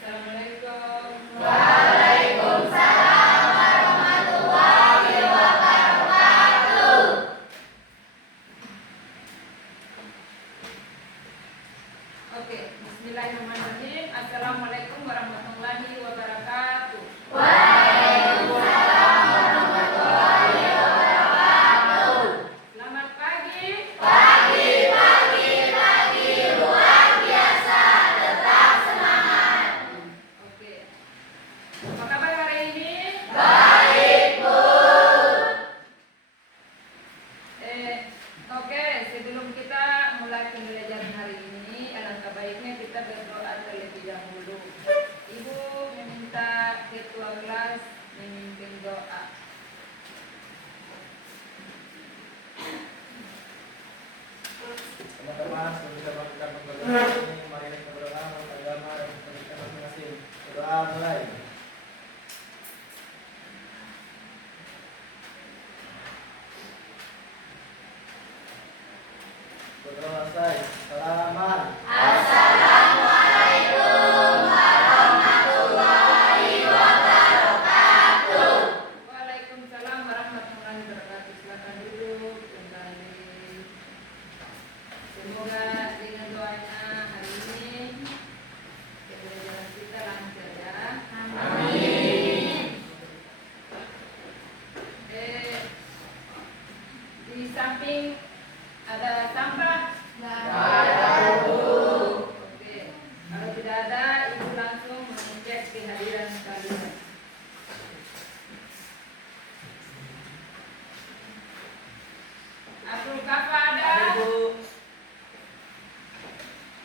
Assalamualaikum. Waalaikumsalam warahmatullahi wabarakatuh. Oke, bismillahirrahmanirrahim. Assalamualaikum warahmatullahi wabarakatuh. Waalaikumsalam warahmatullahi wabarakatuh. Selamat pagi. Pagi luar biasa, tetap semangat. Oke. Apa kabar hari ini? Baik, Bu. Oke, sebelum kita mulai pembelajaran hari ini, alangkah baiknya kita berdoa terlebih dahulu. Ibu meminta ketua kelas memimpin doa. Teman-teman, sebelum kita melakukan pembelajaran ini, mari kita berdoa untuk agama dan pendidikan masing-masing. Berdoa mulai. Berdoa selesai. Salaman. Assalamualaikum warahmatullahi wabarakatuh. Waalaikumsalam warahmatullahi wabarakatuh. Silakan duduk kembali. Semoga dengan doanya hari ini pembelajaran kita lancar ya. Amin. Di samping ada sampah. Ada, Bu. Oke. Kalau tidak ada, ibu langsung mengecek kehadiran kalian. Abdul Kafa ada. Bu.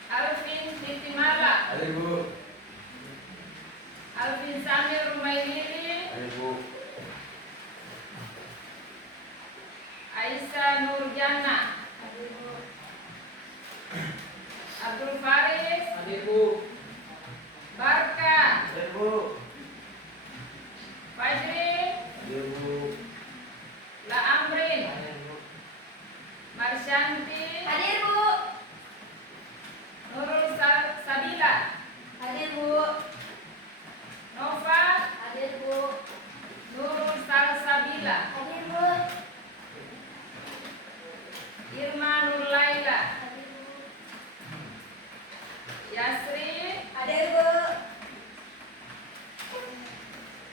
Alvin Titimala. Ada Bu. Alvin Samir Rumailili. Ada Bu. Aisyah Nurjana. Abdul Faris. Ada Bu. Barka. Ada Bu. Fajri. Ada Bu. La Amrin. Ada Bu. Marsyanti. Hadir, Bu. Nurul Sabila. Hadir, Bu. Nova. Hadir, Bu. Nurul Salsabila. Hadir, Bu. Irma Nurlaila. Hadir, Bu. Yasri. Hadir, Bu.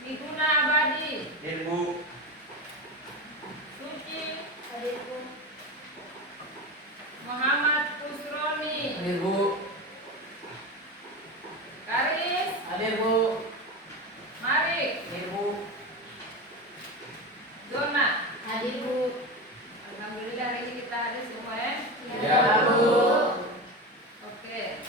Niguna Abadi. Ada Bu. Suci. Hadir, Bu. Muhammad Kusroni. Ada Bu. Karis. Ada Bu. Marik. Ada Bu. Dona. Hadir, Bu. Alhamdulillah hari ini kita ada semua ya. Ya, Bu. Oke.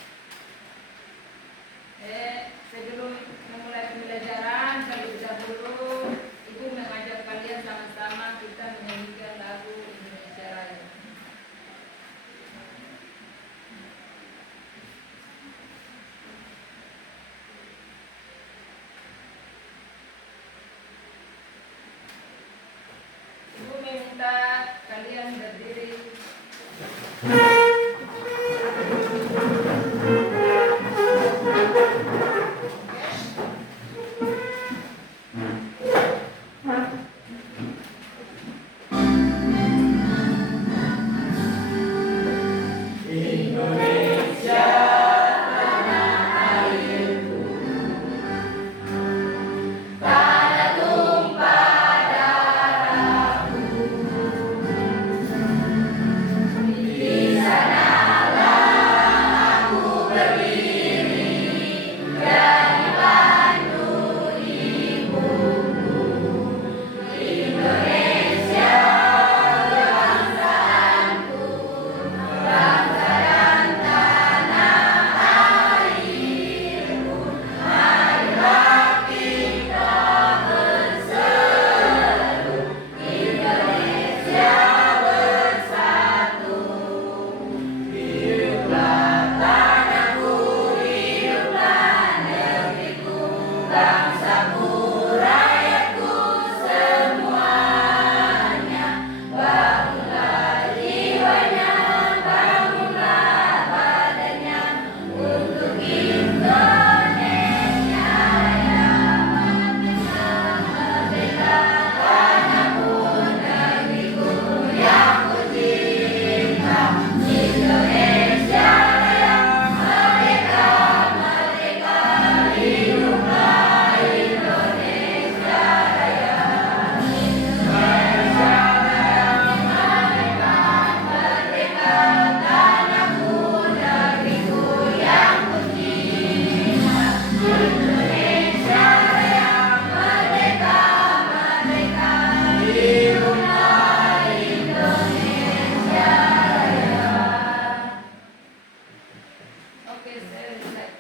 Oke, saya lihat.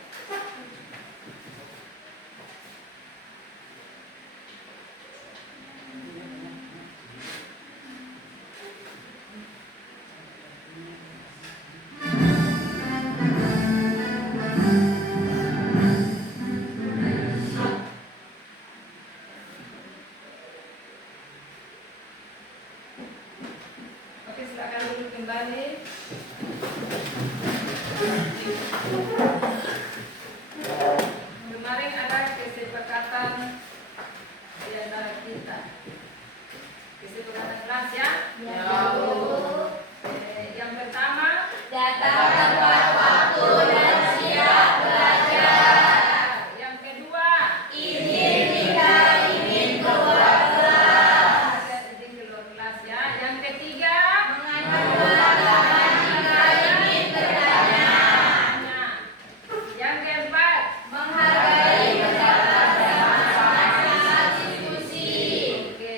Oke, silakan duduk kembali. Kemarin ada kesepakatan di antara kita. Kesepakatan kelas ya? Ya, Bu. Yang pertama, Datang tepat waktu dan siap belajar. yang kedua, Izin tinggal, izin keluar kelas. izin keluar kelas ya. Yang ketiga, Mengajukan tangan jika ingin bertanya. yang keempat, Menghargai pendapat bersama-sama saat diskusi. oke.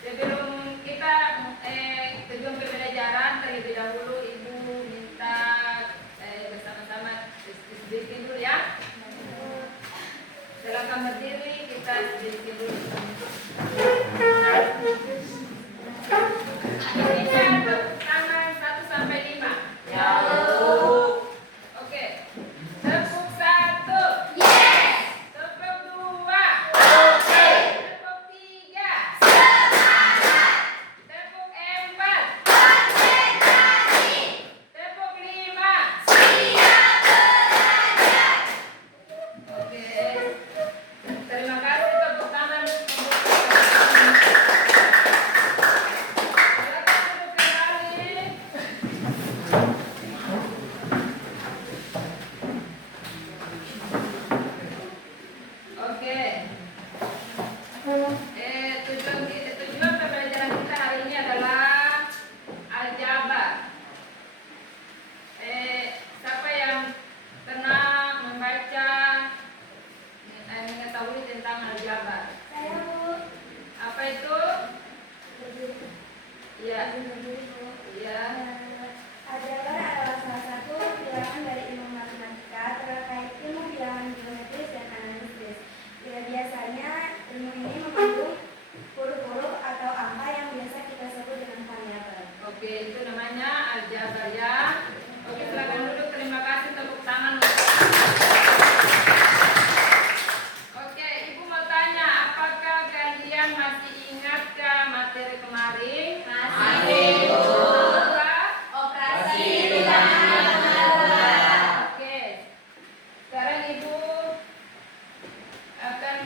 Sebelum kita terjun ke pembelajaran, terlebih dahulu Ibu minta bersama-sama bikin dulu ya. Silakan berdiri, kita bikin dulu. Ini tepuk tangan 1 sampai 5. Ya, Bu. Oke. Tepuk 1. Yes. Tepuk 2. Oke. Tepuk 3. Semangat. Tepuk 4. Konsentrasi. Tepuk 5. Siap belajar. Oke. Terima kasih tepuk tangan. Silakan duduk kembali. Oke. Tujuan pembelajaran kita hari ini adalah aljabar. Siapa yang pernah membaca mengetahui tentang aljabar? Saya, Bu. Apa itu? Iya. Iya. Aljabar adalah salah satu bilangan dari ilmu matematika terkait ilmu bilangan geometris dan analisis. Biasanya ilmu ini mengandung huruf-huruf atau angka yang biasa kita sebut dengan variabel. Oke, itu namanya aljabar ya. Oke, silakan duduk. Terima kasih tepuk tangan. Oke, Ibu mau tanya, apakah kalian masih ingatkah materi kemarin? Masih, Bu. Apa? Operasi bilangan aljabar. Oke. Sekarang Ibu akan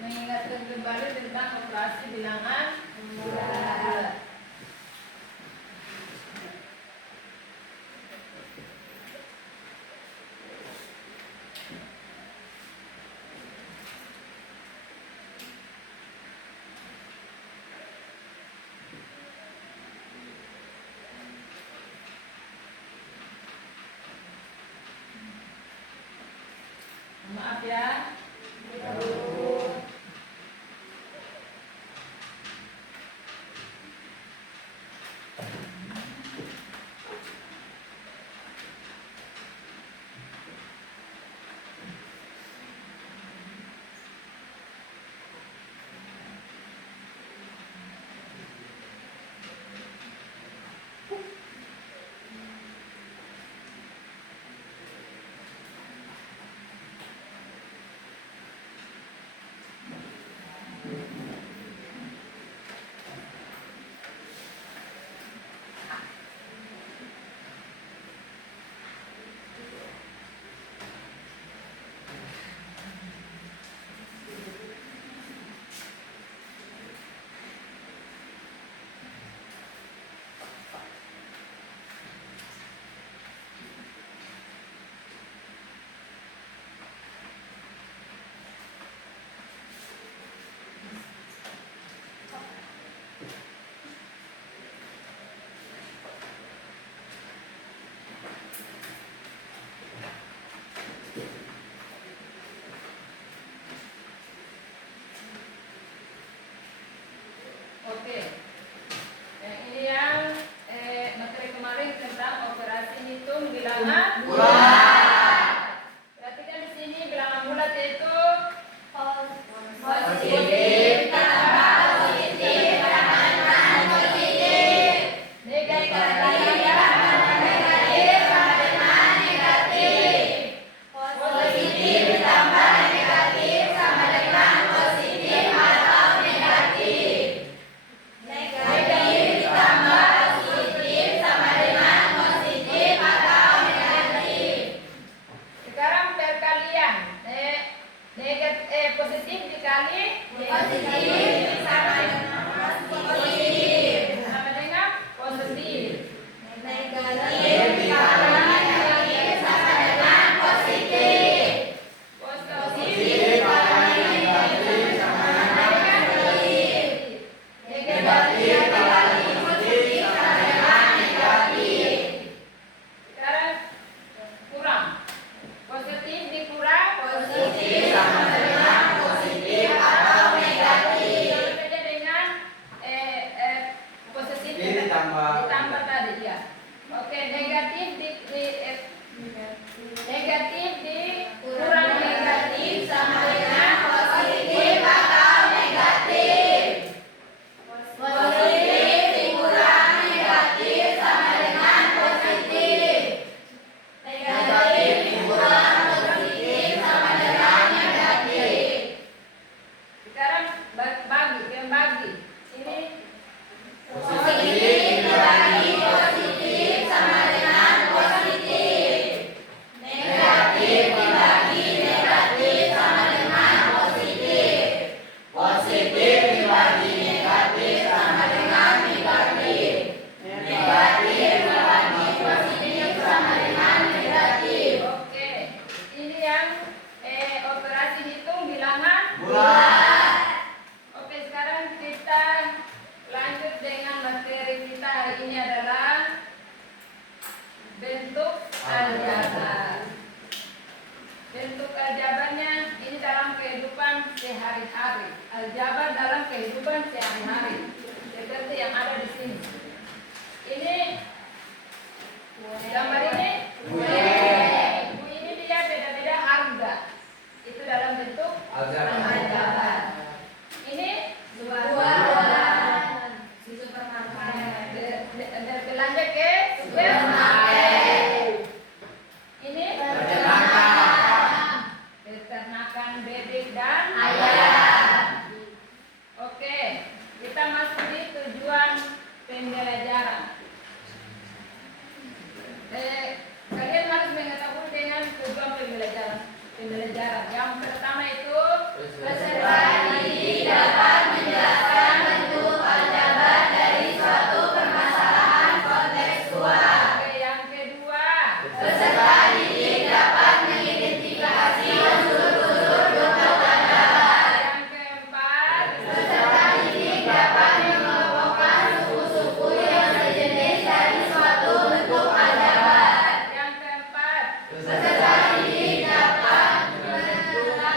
mengingatkan kembali tentang operasi bilangan bulat. Maaf ya. dihitung bilangan bulat. Perhatikan di sini bilangan bulat yaitu Positif tambah positif sama dengan positif. negatif Negatif tambah negatif sama dengan negatif. Positif tambah negatif sama dengan positif atau negatif. Negatif tambah positif sama dengan positif atau negatif. Sekarang perkalian positif dikali Positif sama dengan positif. sama dengan positif. Negatif tambah negatif sama dengan positif. Positif tambah negatif sama dengan negatif. Negatif dikali positif sama dengan negatif. Sekarang kurang. Positif dikurang Positif sama dengan positif atau negatif. sama saja dengan positif ditambah tadi ya. Oke, negatif negatif dikurang Negatif sama dengan positif atau negatif. Positif dikurang negatif sama dengan positif. Negatif dikurang positif sama dengan negatif. Sekarang bagi. Ini Positif dibagi positif sama dengan positif. Negatif dibagi negatif sama dengan positif. Positif dibagi negatif sama dengan negatif. Negatif dibagi positif sama dengan negatif. oke. Ini yang operasi hitung bilangan Bulat. Oke, sekarang kita lanjut dengan materi kita hari ini adalah bentuk aljabar. Bentuk aljabarnya ini dalam kehidupan sehari-hari. Aljabar dalam kehidupan sehari-hari. Seperti yang ada di sini. Ini gambar ini. Bu ini dia beda-beda harga. Itu dalam bentuk aljabar. Ini Buat. belanja ke supermarket. Ini peternakan bebek dan Ayam. Oke, kita masuk di tujuan pembelajaran. Kalian harus mengetahui dengan tujuan pembelajaran. Yang pertama itu Peserta didik dapat menjelaskan bentuk aljabar dari suatu permasalahan kontekstual. Oke, yang kedua Peserta didik dapat mengidentifikasi unsur-unsur bentuk aljabar. yang keempat Peserta didik dapat mengelompokkan suku-suku yang sejenis dari suatu bentuk aljabar. yang keempat Peserta didik dapat menentukan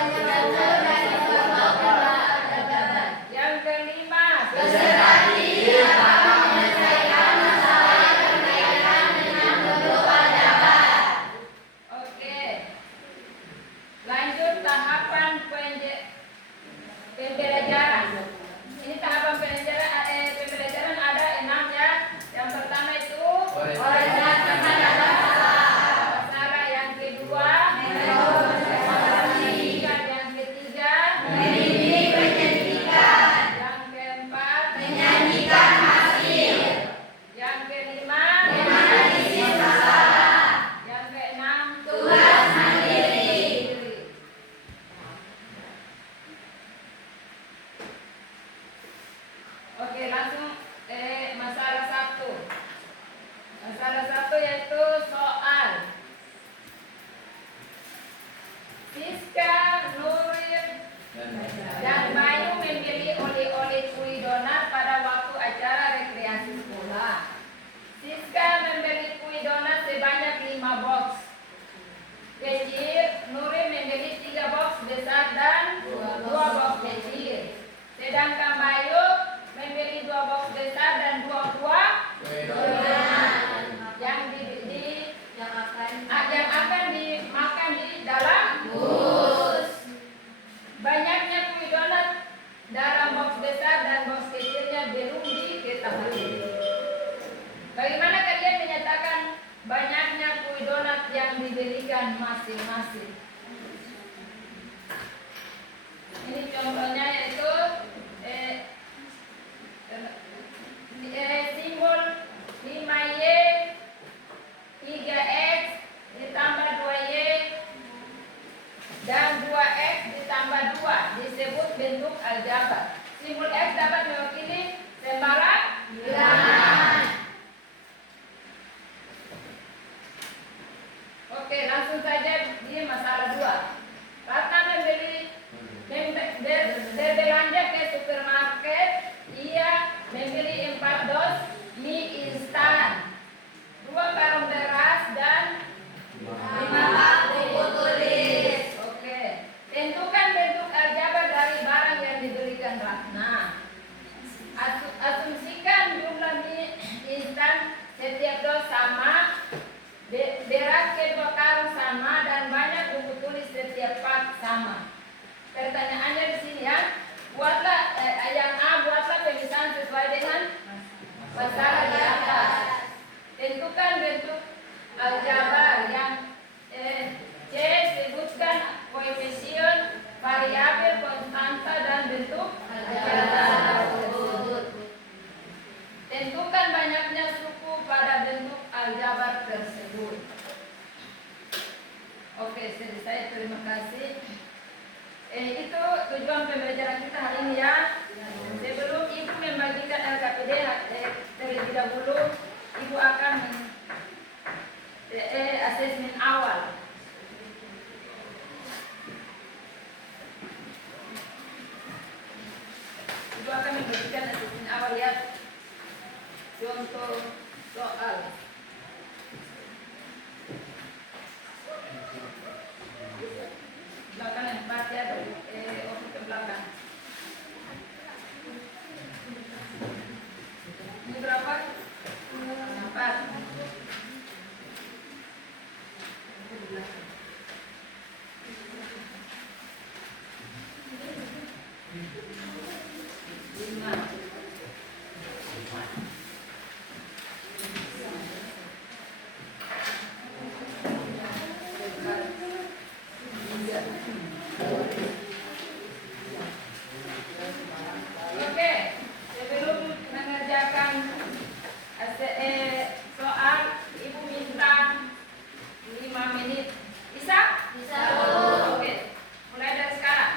unsur dari suatu bentuk aljabar. yang kelima Peserta didik dapat menyelesaikan masalah yang berkaitan dengan bentuk aljabar. Oke, lanjut tahapan pembelajaran. Ini tahapan pembelajaran ada 6 ya. Yang pertama itu Organisasi masalah, yang kedua yang ketiga, mendidik pendidikan, yang keempat, menyanyikan hasil, yang kelima, menganalisis masalah, yang keenam, tugas mandiri. Oke, langsung masalah 1. Masalah 1 yaitu soal. Siska, Nuril, dan Bayu membeli oleh-oleh kue donat pada waktu acara rekreasi sekolah. Siska membeli kue donat sebanyak 5 box kecil, Nuril membeli 3 box besar dan 2 box kecil. Sedangkan Bayu membeli 2 box besar dan 2 buah yang didirikan masing-masing. Ini contohnya yaitu simbol 5Y 3X ditambah 2Y dan 2X ditambah 2 disebut bentuk aljabar. Simbol X dapat mewakili sembarang bilangan. Oke, langsung saja di masalah 2. Ratna berbelanja ke supermarket. Ia membeli 4 dos mie instan, 2 karung beras dan 5 buku tulis. Oke, tentukan bentuk aljabar dari barang yang dibelikan Ratna. Asumsikan jumlah mie instan setiap dos sama, beras kedua karung sama, dan banyak buku tulis setiap pak sama. Pertanyaannya di sini ya, buatlah yang A, buatlah pemisahan sesuai dengan masalah di atas. Tentukan bentuk aljabar. Yang C, sebutkan koefisien, variabel, konstanta, dan bentuk aljabar tersebut. Tentukan banyaknya suku pada bentuk aljabar tersebut. Oke, selesai. Terima kasih. Itu tujuan pembelajaran kita hari ini ya. Sebelum Ibu membagikan LKPD terlebih dahulu, Ibu akan asesmen awal. Ibu akan membagikan asesmen awal ya. Contoh soal. Belakang 4 ya, dari ke belakang. Ini berapa? 4. Oke, sebelum mengerjakan soal, Ibu minta 5 menit. Bisa? Bisa. Oke, mulai dari sekarang.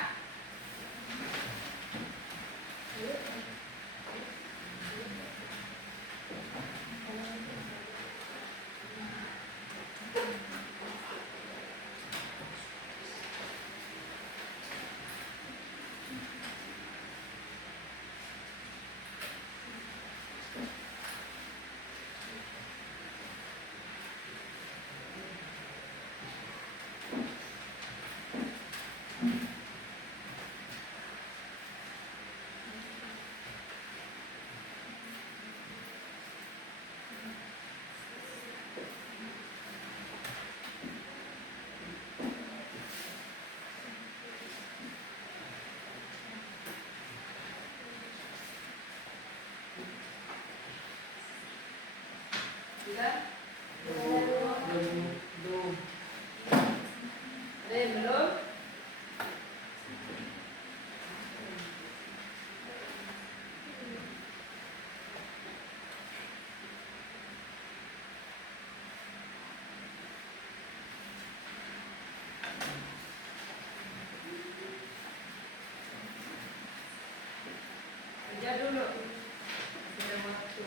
Sudah? Belum. Belum? Kerja dulu. Sudah waktu.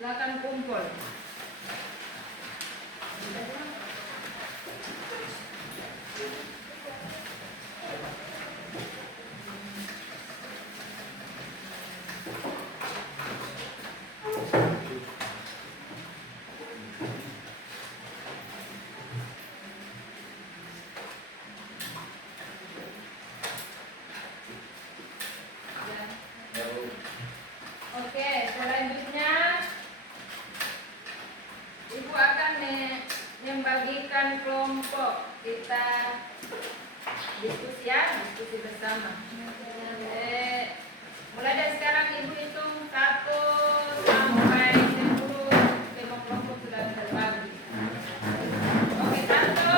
Silakan kumpul. Oke, selanjutnya Ibu akan membagikan kelompok. Kita diskusi bersama. Mulai dari sekarang Ibu hitung 1 sampai 10, kelompok sudah terbagi. Oke, 1.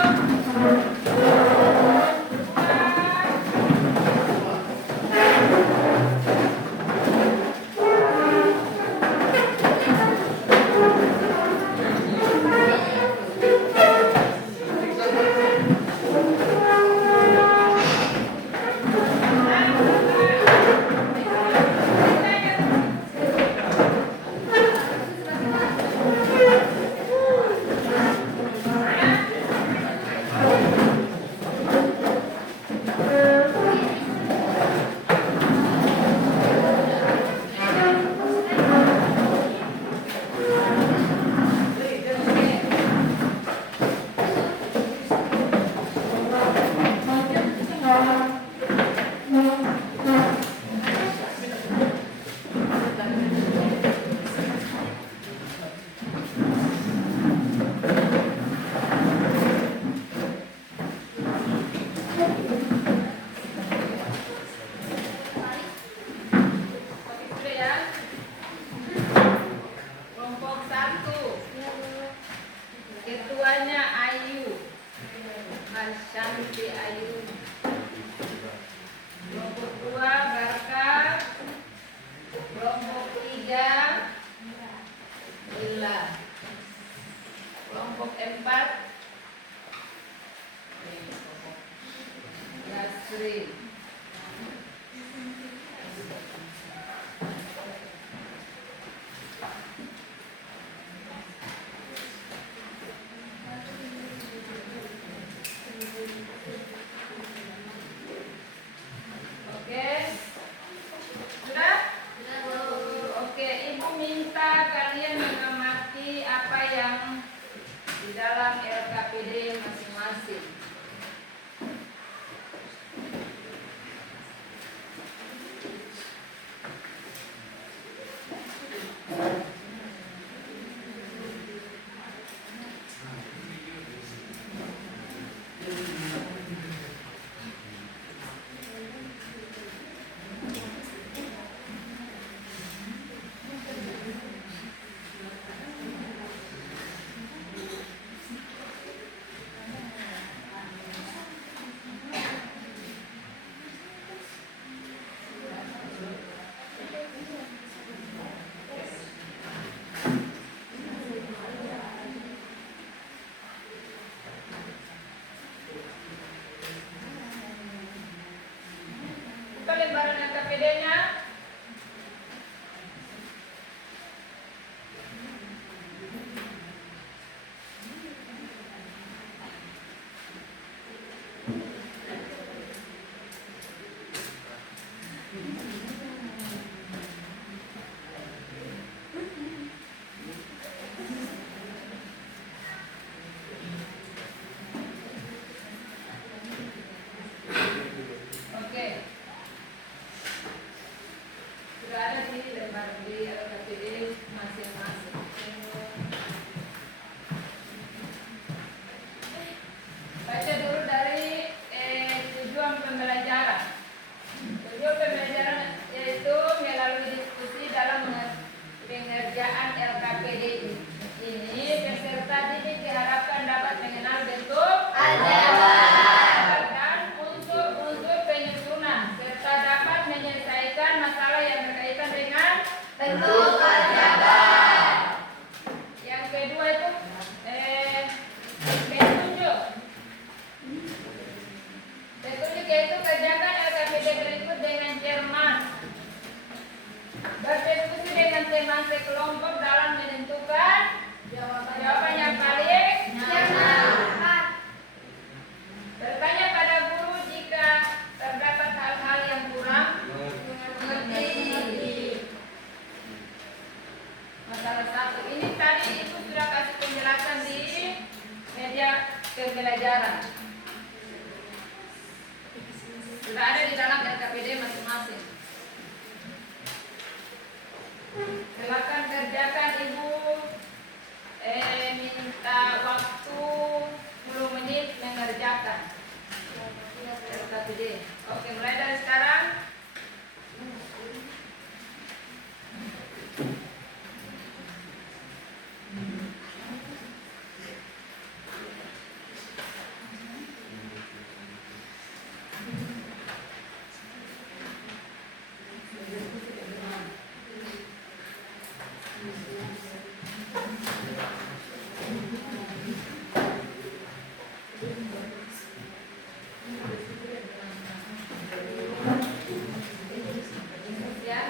Ketuanya Ayu, Shanti Ayu. Kelompok 2 Barka. Kelompok 3 Lila. Kelompok 4 Yasri. Oke, sudah? Oke, Ibu minta kalian mengamati apa yang di dalam LKPD masing-masing. Buka lembaran LKPD-nya. Oke. Sudah ada di lembar di LKPD masing-masing. Baca dulu dari tujuan pembelajaran. Tujuan pembelajaran yaitu melalui diskusi dalam pengerjaan LKPD ini, peserta didik diharapkan dapat mengenal bentuk dan unsur penyusunan serta dapat menyelesaikan masalah yang berkaitan dengan bentuk aljabar. Yang kedua itu petunjuk. Petunjuk yaitu kerjakan LKPD berikut dengan cermat. Berdiskusi teman sekelompok dalam menentukan jawaban yang paling tepat. Bertanya pada guru jika terdapat hal-hal yang kurang mengerti. Masalah 1 ini tadi Ibu sudah kasih penjelasan di media pembelajaran. Sudah ada di dalam LKPD masing-masing. Silakan kerjakan Ibu. Minta waktu 10 menit mengerjakan LKPD. Oke, mulai dari sekarang. Ya.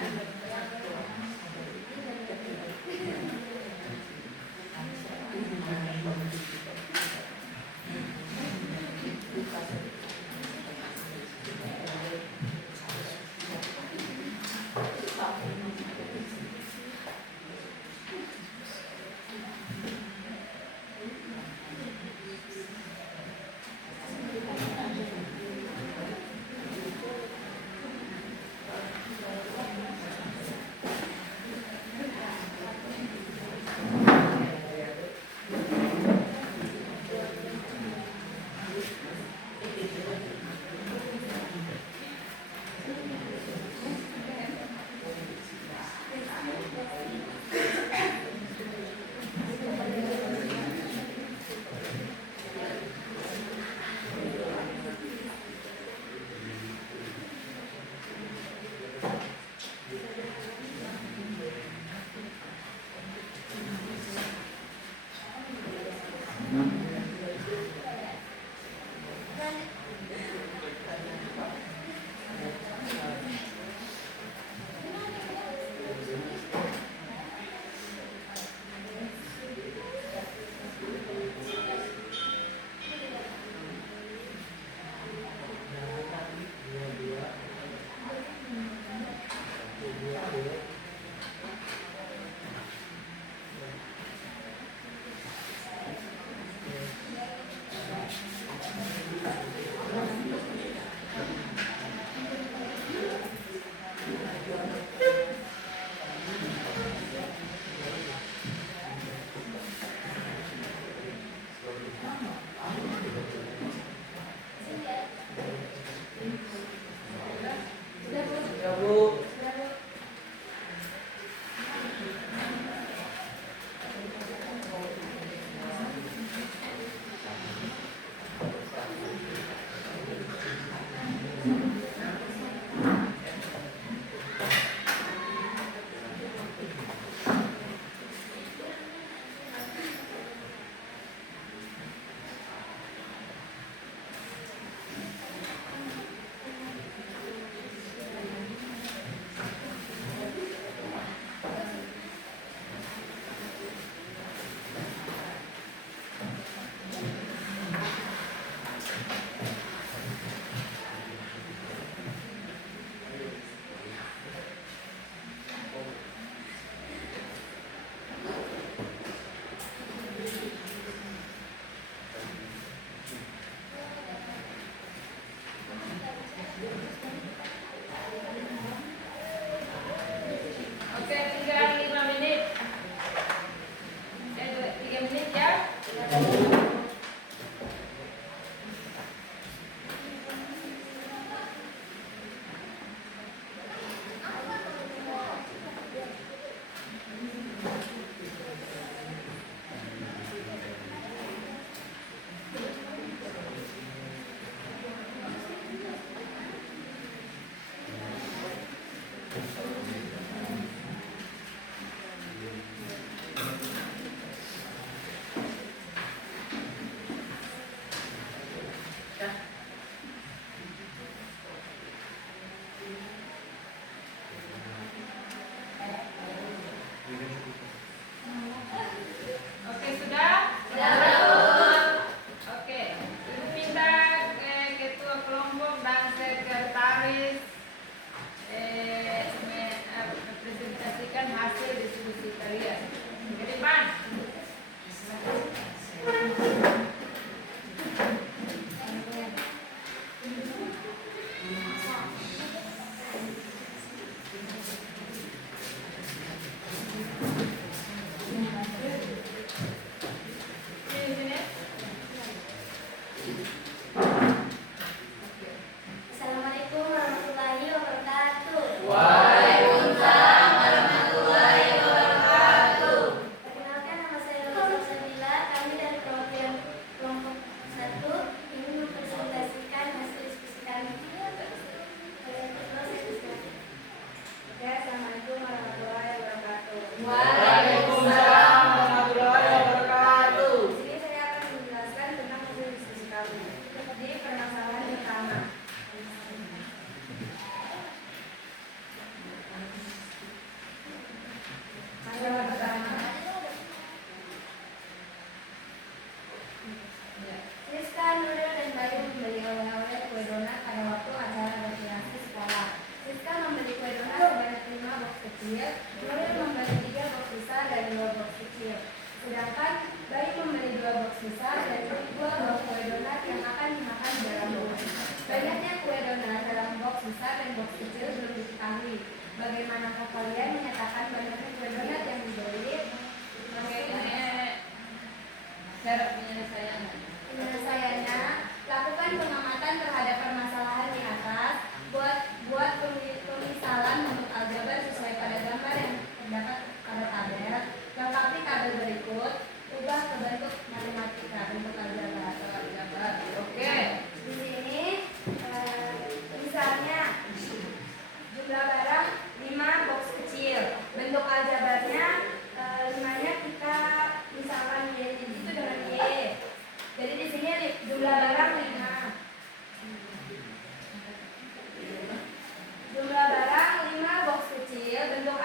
Waalaikumsalam warahmatullahi wabarakatuh. Di sini saya akan menjelaskan tentang hasil diskusi kami. Di permasalahan pertama. Masalah pertama. Siska, Nuril, dan Bayu membeli oleh-oleh kue donat pada waktu acara rekreasi sekolah. Siska membeli kue donat sebanyak 5 box kecil, Nuril membeli 3 box besar dan 2 box kecil. Sedangkan Bayu membeli 2 box besar dan 2 box kue donat yang akan dimakan di dalam box. Banyaknya kue donat dalam box besar dan box kecil belum diketahui. Bagaimanakah kalian menyatakan banyaknya kue donat yang dibeli? Oke, ini cara penyelesaiannya. Penyelesaiannya, lakukan pengamatan terhadap permasalahan di atas. Buat pemisalan bentuk aljabar sesuai pada gambar yang terdapat pada tabel. Lengkapi tabel berikut. Ubah ke bentuk matematika bentuk aljabar. Oke. Di sini, misalnya jumlah barang 5 box kecil. Bentuk aljabarnya 5-nya kita misalkan Y itu dengan Y. Jadi di sini jumlah barang 5. Jumlah barang 5 box kecil, bentuk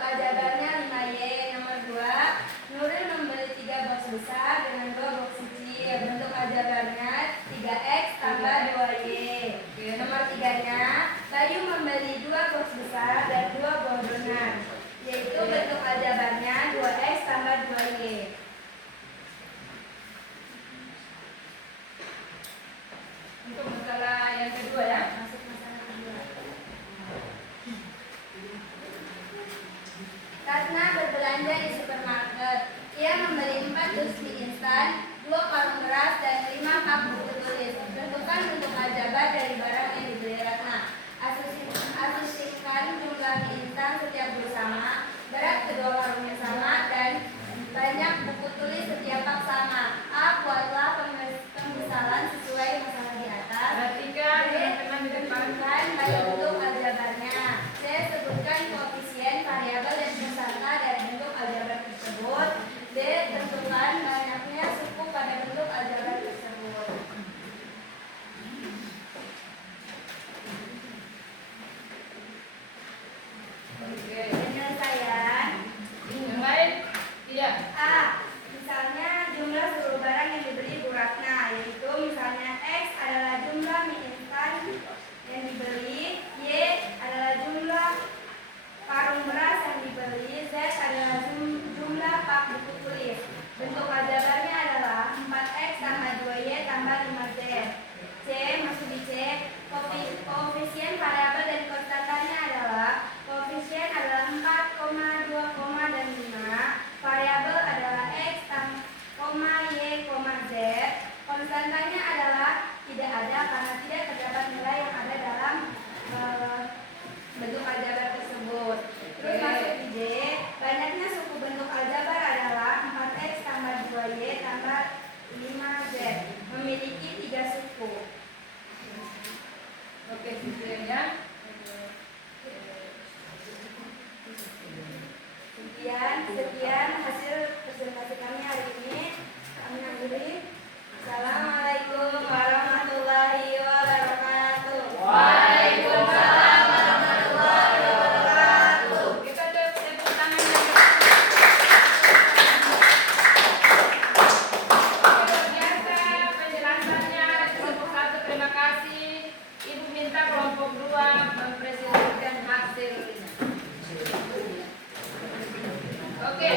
aljabarnya 5Y. Nomor 2, Nuril membeli 3 box besar dengan 2 box kecil, bentuk aljabarnya 3X tambah 2Y. Nomor 3-nya, Bayu membeli 2 box besar dan 2 buah donat, yaitu bentuk aljabarnya 2X tambah 2Y. Untuk masalah yang kedua ya. Masuk masalah kedua. Ratna berbelanja di supermarket. Ia membeli 4 dus mie instan, 2 karung beras, dan 5 pak buku tulis. Tentukan bentuk aljabar dari barang yang dibeli Ratna. Asumsikan jumlah mie instan setiap dus sama, berat kedua karungnya sama, dan banyak buku tulis setiap pak sama. A. Buatlah pemisalan sesuai masalah di atas. Perhatikan teman-teman di depan. Tentukan pada bentuk aljabarnya. C. Sebutkan koefisien, variabel, dan konstanta dari bentuk aljabar tersebut. D. Tentukan banyaknya suku pada bentuk aljabar tersebut. Oke. Penyelesaian. Yang lain? Tidak. A. Misalnya jumlah seluruh barang yang dibeli Bu Ratna, yaitu misalnya X adalah jumlah mie instan yang dibeli, Y adalah jumlah karung beras yang dibeli, Z adalah jumlah pak buku tulis. Bentuk aljabarnya adalah 4X tambah 2Y tambah 5Z. C. Masuk di C. Koefisien variabel dan konstantanya adalah koefisien adalah 4, 2, dan 5. Variabel adalah X, Y, Z. Konstantanya adalah tidak ada karena tidak terdapat nilai yang ada dalam bentuk aljabar tersebut. Terus masuk di D. Banyaknya suku bentuk aljabar adalah 4X tambah 2Y tambah 5Z. Memiliki 3 suku. Oke, sisanya. Sekian hasil presentasi kami hari ini. Kami akhiri. Assalamualaikum warahmatullahi wabarakatuh. Waalaikumsalam warahmatullahi wabarakatuh. Kita tepuk tangan yang luar biasa penjelasannya. Kelompok 1 terima kasih. Ibu minta kelompok 2 mempresentasikan hasilnya. Oke.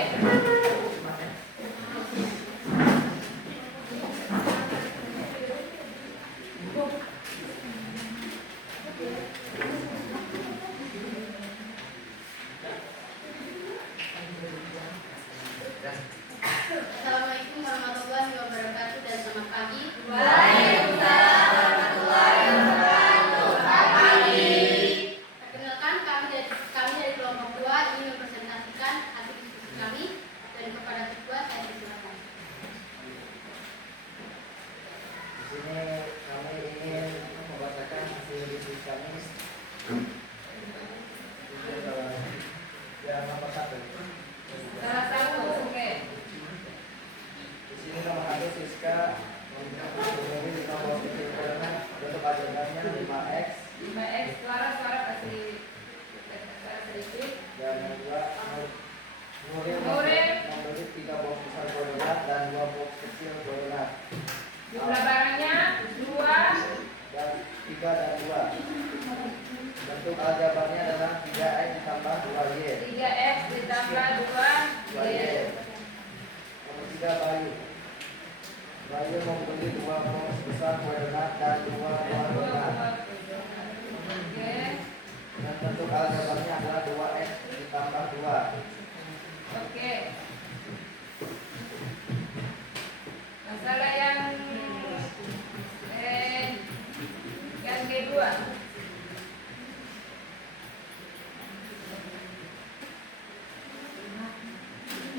ditambah 2Y. 3X ditambah 2Y. Nomor 3 Bayu. Bayu membeli 2 box besar kue donat dan 2 buah donat. Oke. Dan bentuk aljabarnya adalah 2X ditambah 2. Oke. Masalah yang kedua.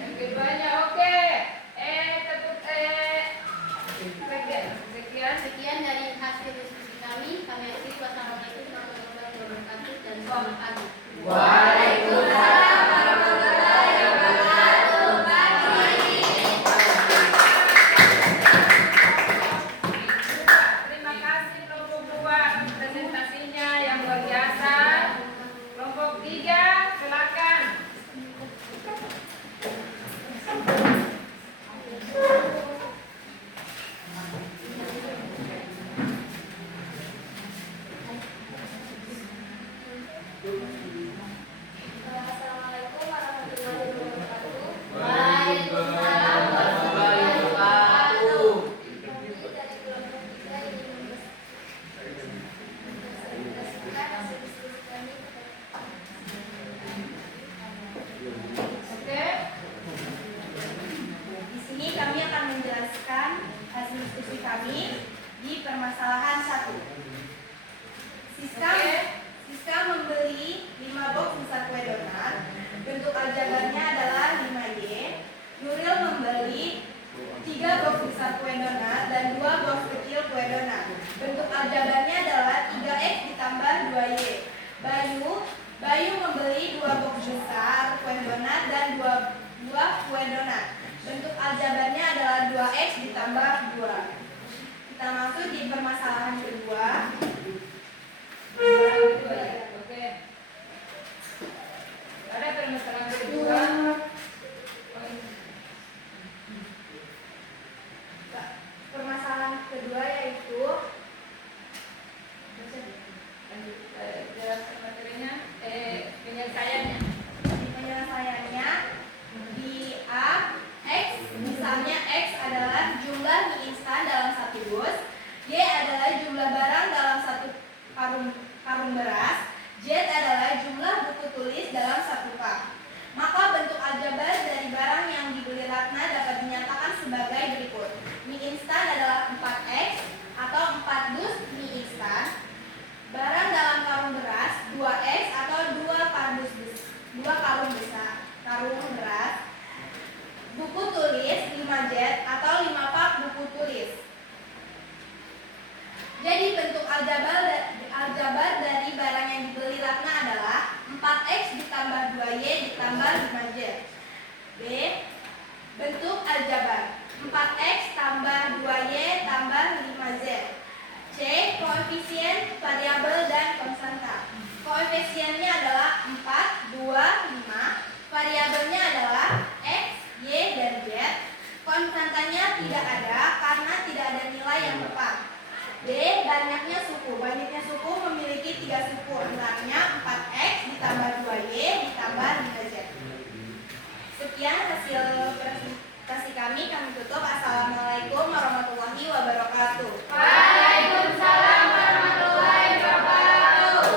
Yang keduanya oke. Sekian dari hasil diskusi kami. Kami akhiri. Wassalamualaikum warahmatullahi wabarakatuh dan selamat pagi. Waalaikumsalam warahmatullahi wabarakatuh. Terima kasih kelompok 2 presentasinya yang luar biasa. Kelompok 3 silakan. Assalamualaikum warahmatullahi wabarakatuh. Waalaikumsalam warahmatullahi wabarakatuh. Kami dari kelompok 3 ingin mempresentasikan hasil diskusi kami. Oke. Di sini kami akan menjelaskan hasil diskusi kami di permasalahan 1. Siska membeli 5 box besar kue donat. Bentuk aljabarnya adalah 5Y. Nuril membeli 3 box besar kue donat dan 2 box kecil kue donat. Bentuk aljabarnya adalah 3X ditambah 2Y. Bayu membeli 2 box besar kue donat dan 2 buah kue donat. Bentuk aljabarnya adalah 2X ditambah 2. Kita masuk di permasalahan kedua. Oke. Ada permasalahan kedua. Permasalahan kedua yaitu Jelaskan materinya. Penyelesaiannya. penyelesaiannya di A, X, misalnya X adalah jumlah mie instan dalam 1 dus, Y adalah jumlah barang dalam 1 karung beras, Z adalah jumlah buku tulis dalam 1 pak. Maka bentuk aljabar dari barang yang dibeli Ratna dapat dinyatakan sebagai berikut. Mie instan adalah 4X atau 4 dus mie instan. Barang dalam karung beras 2X atau 2 karung beras. Buku tulis 5Z atau 5 pak buku tulis. Jadi bentuk aljabar dari barang yang dibeli Ratna adalah 4X ditambah 2Y ditambah 5Z. B. Bentuk aljabar 4X tambah 2Y tambah 5Z. C. Koefisien variabel dan konstanta. Koefisiennya adalah 4, 2, 5. Variabelnya adalah X, Y, dan Z. Konstantanya tidak ada karena tidak ada nilai yang tepat. D. Banyaknya suku. Banyaknya suku memiliki 3 suku, antaranya 4X ditambah 2Y ditambah 5Z. Sekian hasil presentasi kami tutup. Assalamualaikum warahmatullahi wabarakatuh. Waalaikumsalam warahmatullahi wabarakatuh.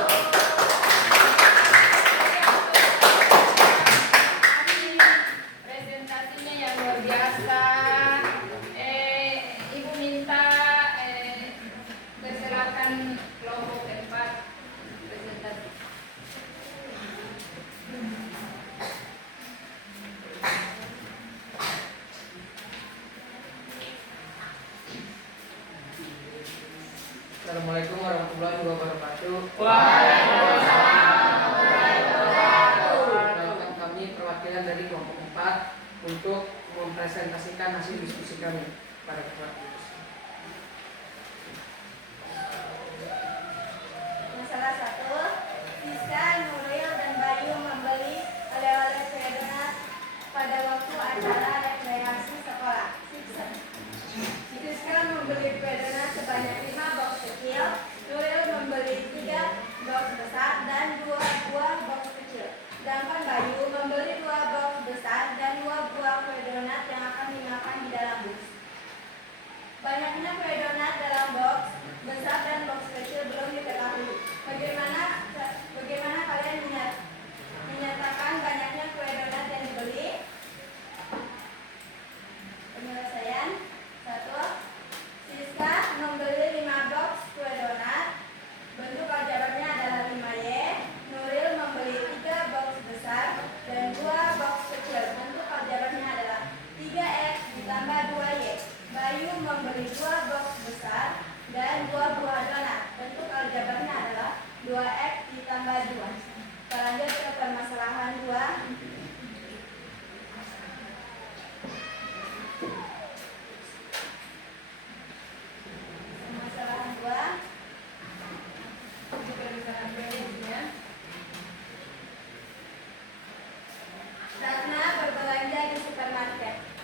Presentasinya yang luar biasa. Ibu minta persilakan kelompok 4 presentasi. Assalamualaikum warahmatullahi wabarakatuh. Waalaikumsalam warahmatullahi wabarakatuh. Perkenalkan kami perwakilan dari kelompok 4 untuk mempresentasikan hasil diskusi kami pada kesempatan ini. Masalah 1. Siska, Nuril, dan Bayu membeli oleh-oleh kue donat pada waktu acara rekreasi sekolah. Siska membeli kue donat sebanyak 5 box kecil, Nuril membeli 3 box besar dan 2 buah box kecil.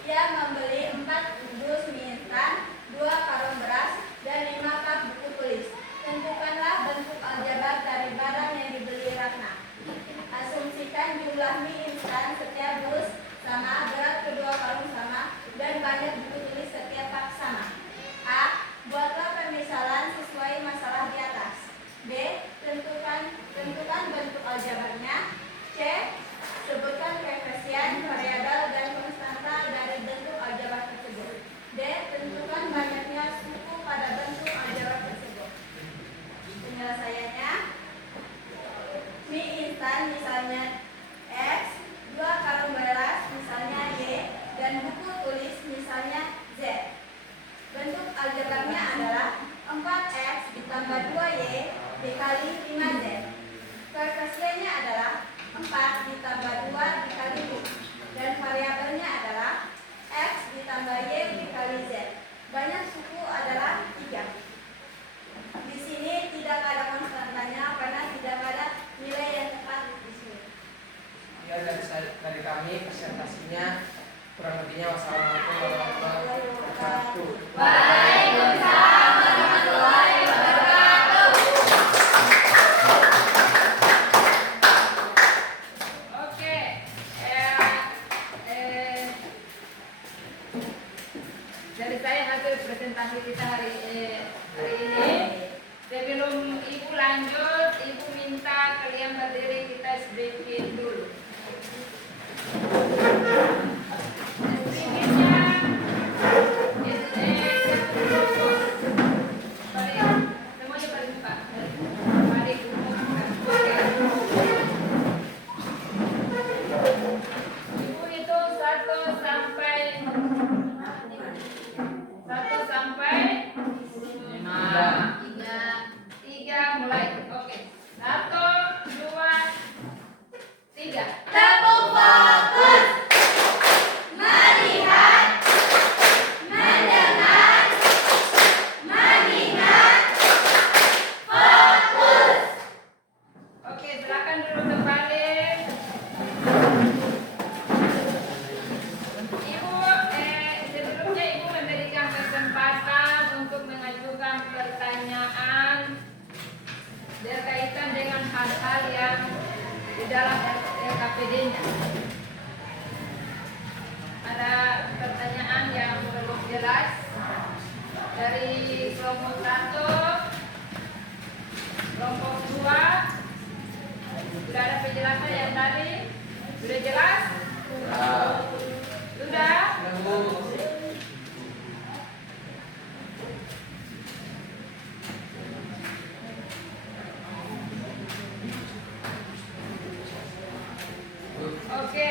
Ia membeli 4 dus mie instan, 2 karung beras, dan 5 kap buku tulis. Tentukanlah bentuk aljabar dari barang yang dibeli Ratna. Asumsikan jumlah mie instan setiap dus sama, berat kedua karung sama, dan banyak buku tulis setiap kap sama. A. Buatlah pemisalan sesuai masalah di atas. B. Tentukan bentuk aljabarnya. C. Sebutkan koefisien, variabel, dan konstanta dari bentuk aljabar tersebut. D. Tentukan banyaknya suku pada bentuk aljabar tersebut. Penyelesaiannya, mie instan misalnya X, 2 karung beras misalnya Y, dan buku tulis misalnya Z. Bentuk aljabarnya adalah 4X ditambah 2Y dikali 5Z. Koefisiennya adalah 4 ditambah 2 dikali 5. Dan variabelnya adalah X ditambah Y dikali Z. Banyak suku adalah 3. Di sini tidak ada konstantanya karena tidak ada nilai yang tepat di sini. Ya, dari kami presentasinya kurang lebihnya wassalamualaikum warahmatullahi wabarakatuh. Waalaikumsalam warahmatullahi wabarakatuh. Oke, dari saya hasil presentasi kita hari ini. Sebelum Ibu lanjut, Ibu minta kalian berdiri, kita sedikit dulu. Ibu itu 1 sampai 5. 3 mulai. Oke. 1, 2, 3. Tepuk fokus. Melihat, mendengar, mengingat, fokus. Oke, silakan duduk kembali. Ibu, sebelumnya Ibu memberikan kesempatan untuk mengajukan pertanyaan berkaitan dengan hal-hal yang di dalam LKPD-nya. Ada pertanyaan yang belum jelas dari kelompok 1, kelompok 2. Sudah ada penjelasan yang tadi? Sudah jelas? Sudah? Oke.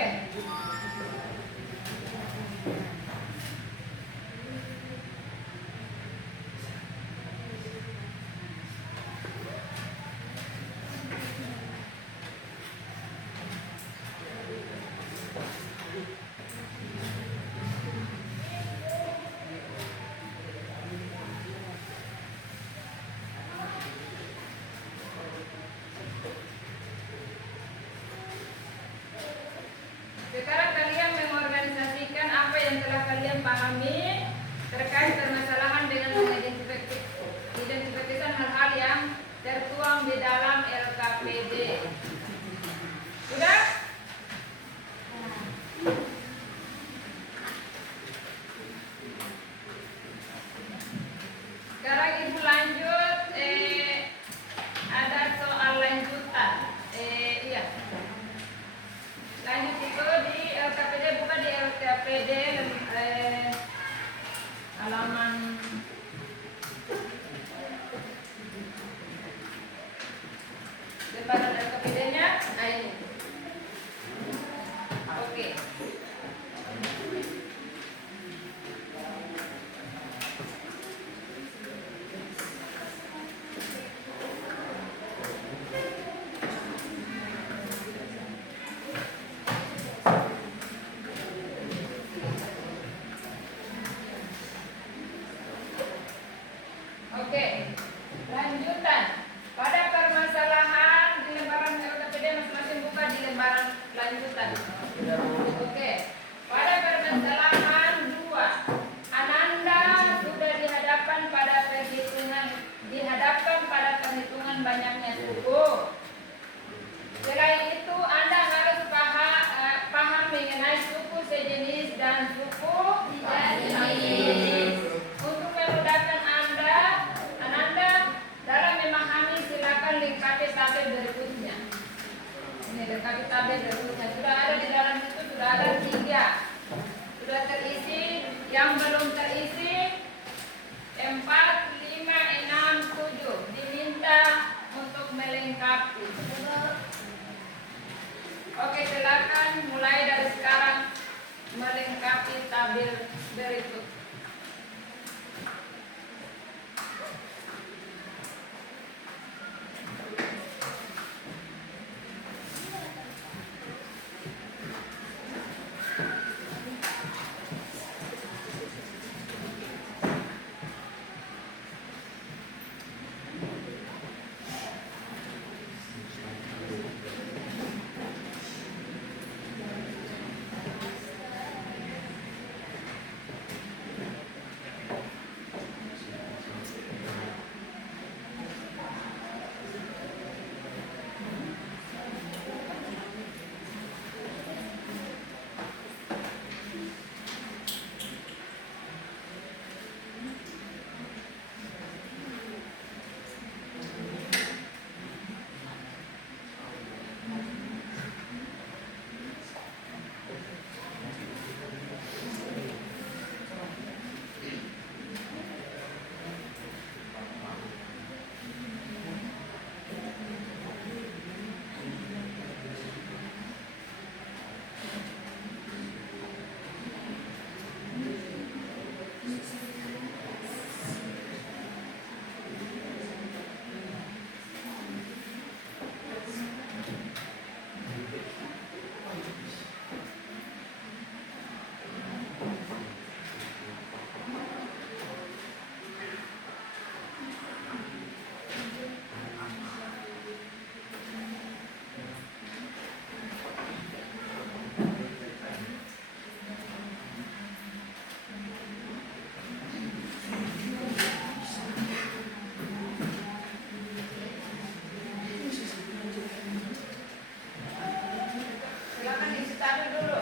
Sekarang kalian mengorganisasikan apa yang telah kalian pahami terkait permasalahan dengan mengidentifikasi hal-hal yang tertuang di dalam LKPD. Sudah? Sekarang Ibu lanjut. Ada soal lanjutan. Iya. Lanjut itu di LKPD, bukan di LKPD halaman lembaran LKPD-nya. Nah ini. Oke. Oke, lanjutan. Pada permasalahan di lembaran LKPD masing-masing buka di lembaran lanjutan. Oke, pada permasalahan tabel berikut. Silakan isi tabel dulu.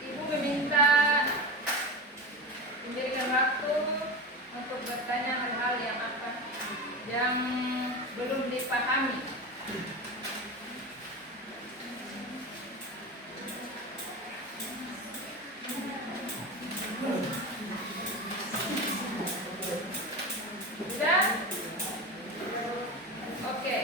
Ibu meminta diberikan waktu untuk bertanya hal-hal yang belum dipahami. Sudah? Oke.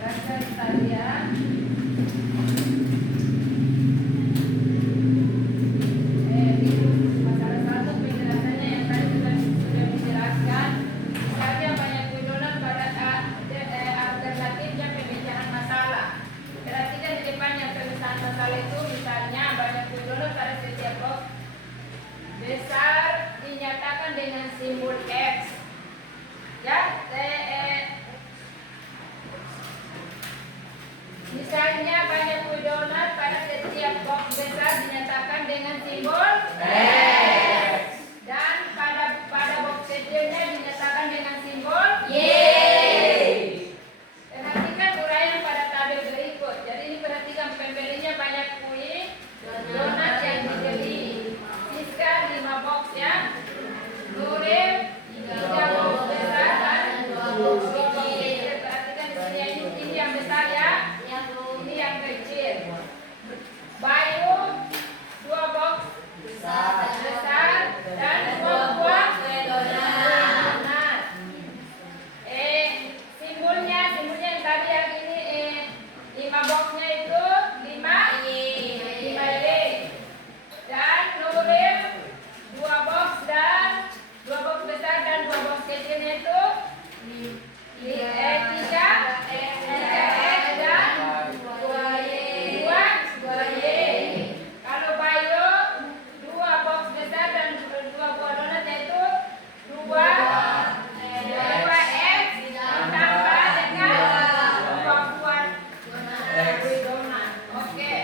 Jelaskan tarian. Itu masalah satu penjelasannya yang tadi sudah dijelaskan. Misalnya banyak kudonan pada alternatifnya pemecahan masalah. Perhatikan di depannya pemecahan masalah itu misalnya banyak kudonan pada setiap box besar dinyatakan dengan simbol X. Ya, misalnya banyak kudonan pada setiap box besar dinyatakan dengan simbol X. Dan pada box kecilnya dinyatakan dengan simbol Y. Perhatikan uraian pada tabel berikut. Jadi ini perhatikan pembelinya banyak kue donat yang dibeli. Siska 5 box ya. Nuril 3 box besar dan 2 box kecil. Perhatikan di sini ini yang besar ya. Ini yang kecil. Bayu 2 box besar dan 2 buah donat. Simbolnya yang tadi yang ini 5 boxnya itu 5 Y. Dan Nuril 2 box besar dan 2 box kecilnya itu 3 X dan 2 Y. Kalau Bayu 2 box besar dan 2 buah donatnya itu 2 X ditambah dengan 2 buah donat. Oke.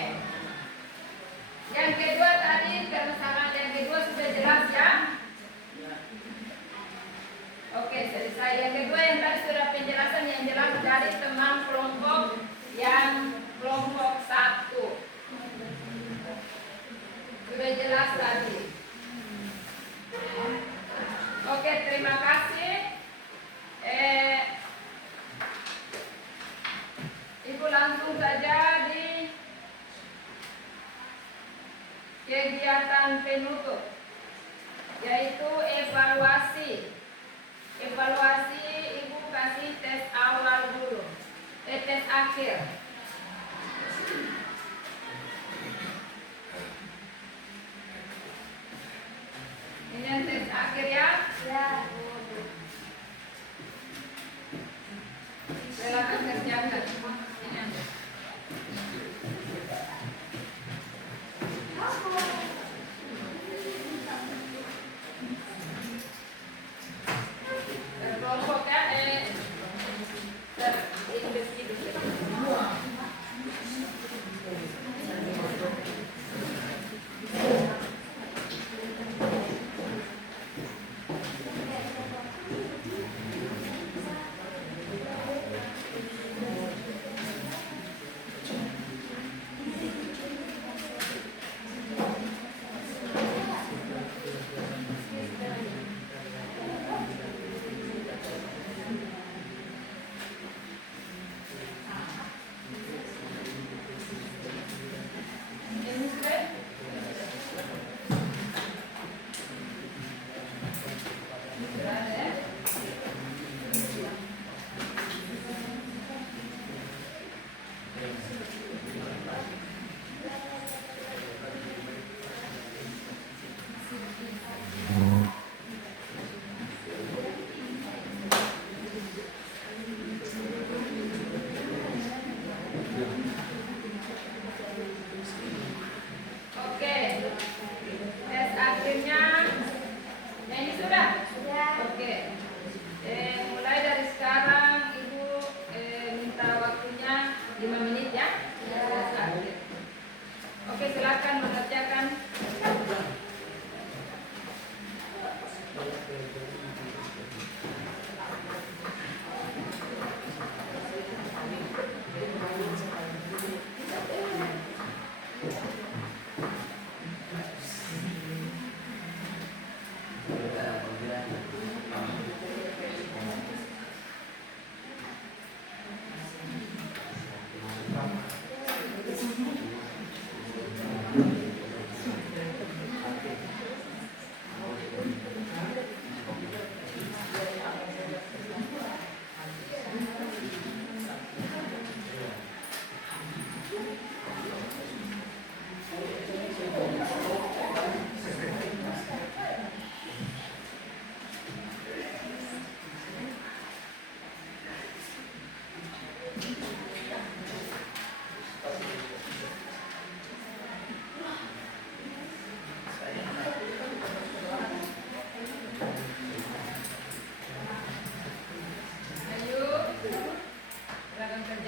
Yang kedua tadi permasalahan yang kedua sudah jelas ya. Oke, selesai. Yang kedua yang tadi sudah penjelasan yang jelas dari teman kelompok yang kelompok 1. Sudah jelas tadi. Oke, terima kasih. Ibu langsung saja di kegiatan penutup, yaitu evaluasi. Evaluasi Ibu kasih tes awal dulu, tes akhir. Ini yang tes akhir ya. Ya. Silakan kerjakan. Ini. Kelompok ya,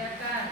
dipersilakan.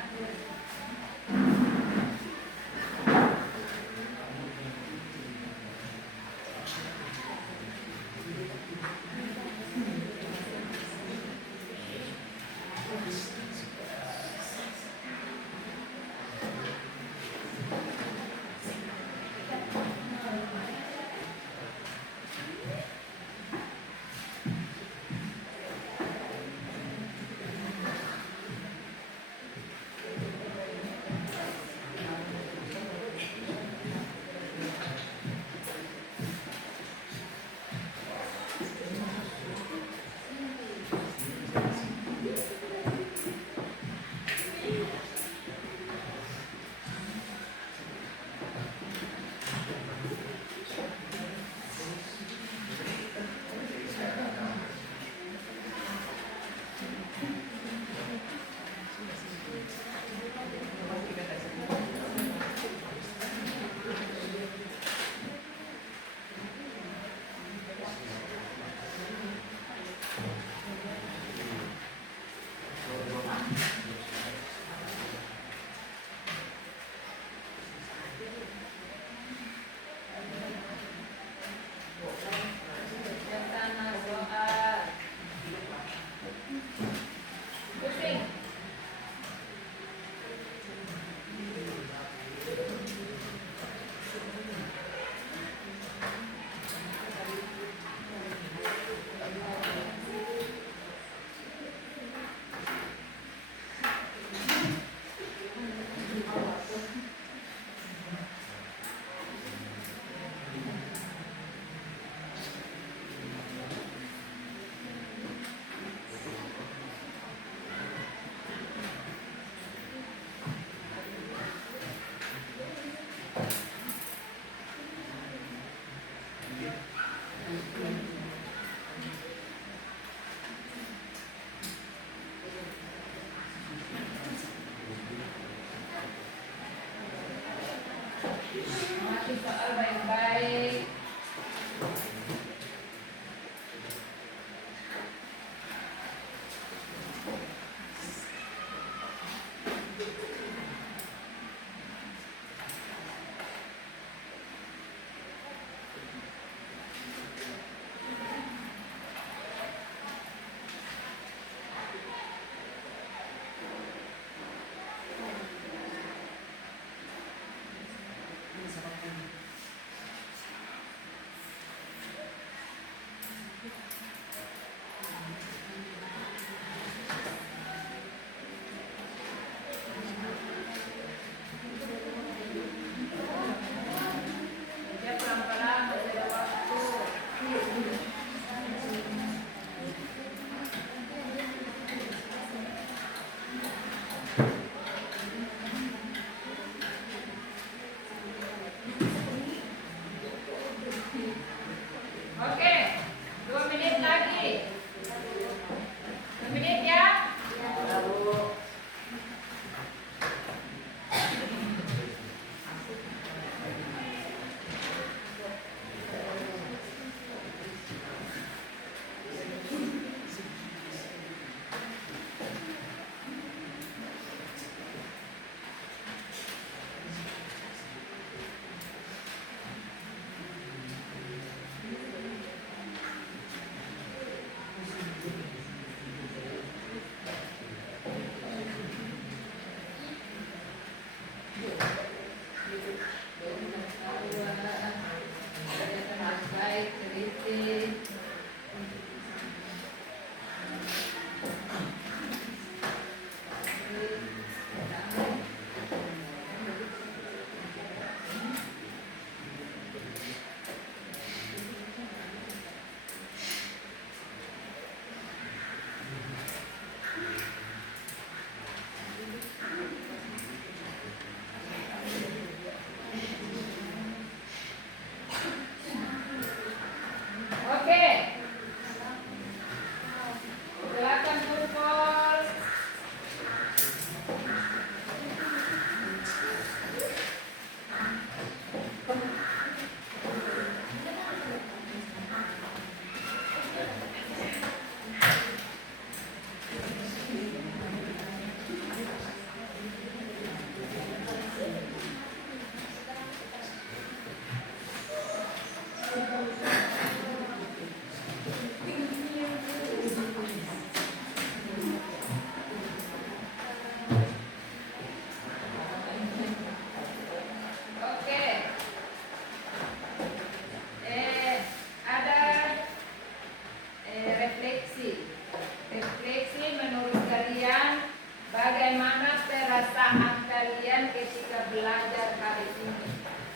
bagaimana perasaan kalian ketika belajar hari ini?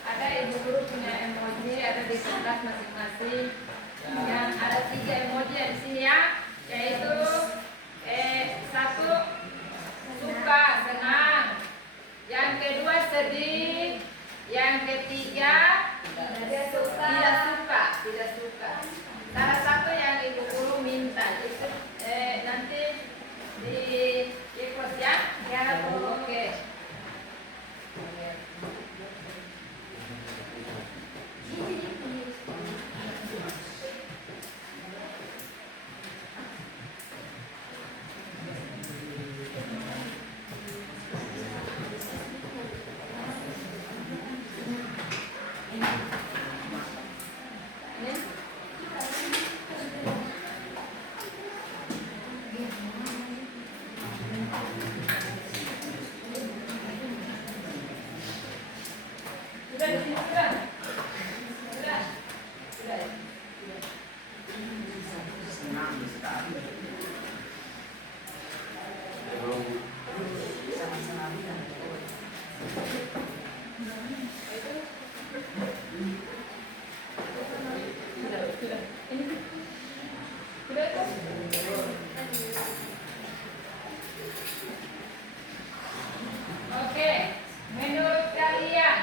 Ada ibu guru punya emoji, ada di kelas masing-masing. Yang ada 3 emoji di sini ya, yaitu satu suka, senang, yang kedua sedih, yang ketiga tidak suka. Salah satu yang ibu guru minta itu nanti di ikut ya. Ya, oke. Oke, menurut kalian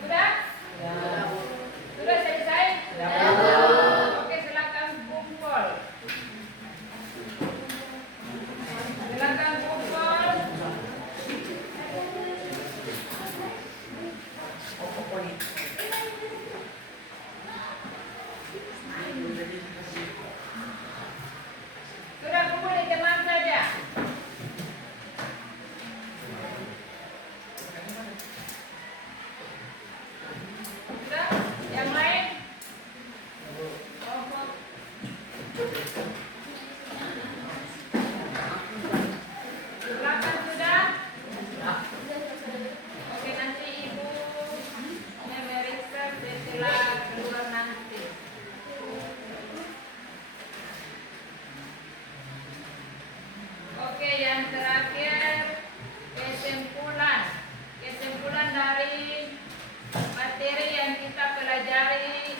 sudah? Sudah selesai? Oke, silakan kumpul. Silakan kumpul. Sudah kumpul di teman saja. Sudah? Yang lain? Silakan sudah? Oke, nanti ibu memeriksa setelah keluar nanti. Oke, yang terakhir kesimpulan dari materi yang kita pelajari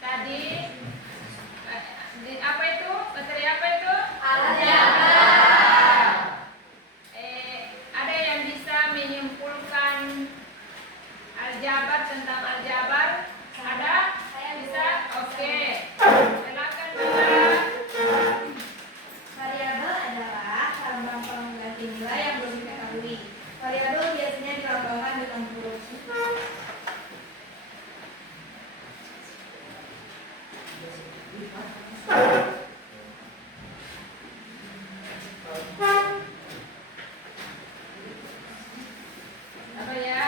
tadi. Apa itu? Materi apa itu? Ada yang bisa menyimpulkan aljabar tentang aljabar? Ada? Bisa? Oke. Silakan Bunda. Variabel adalah lambang pengganti nilai yang belum diketahui. Variabel biasanya dilambangkan dengan huruf. Apa ya?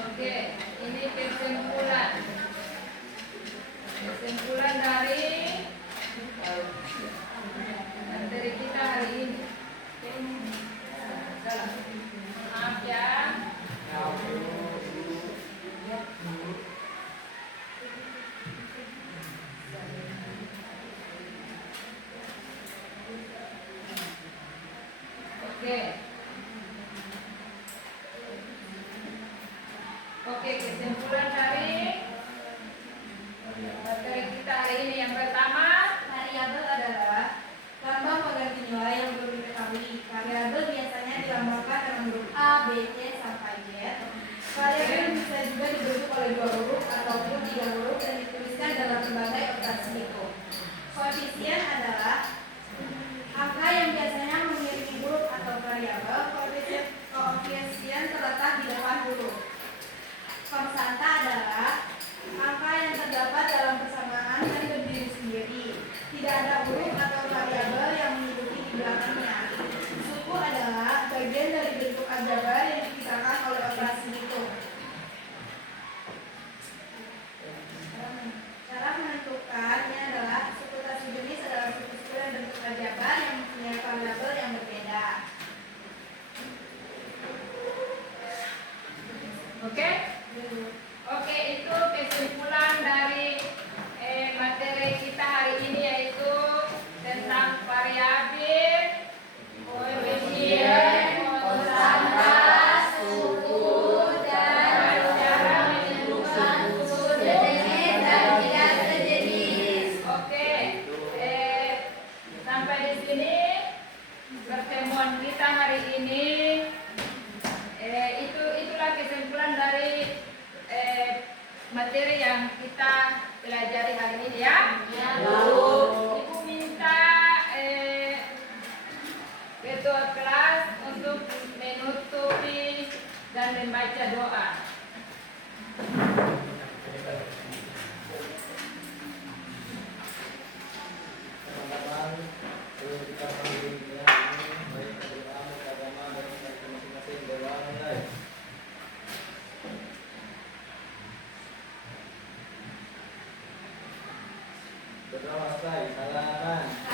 Oke, ini kesimpulan. Kesimpulan dari materi kita hari ini. Salah. Maaf ya. Oke. Oke, kesimpulan dari materi kita hari ini yang pertama, Variabel adalah lambang pengganti nilai yang belum diketahui. Variabel biasanya dilambangkan dengan huruf A, B, C, sampai Z. Variabel bisa juga dibentuk oleh 2 huruf ataupun 3 huruf dan dituliskan dalam berbagai operasi hitung. Koefisien adalah angka yang biasanya memiliki huruf atau variabel materi yang kita pelajari hari ini ya. Ya. Ibu minta ketua kelas untuk menutupi dan membaca doa. Teman-teman, perlu kita panggil ya, ini baik berdoa, agama dan masing-masing doa ya. Berdoa selesai, salaman.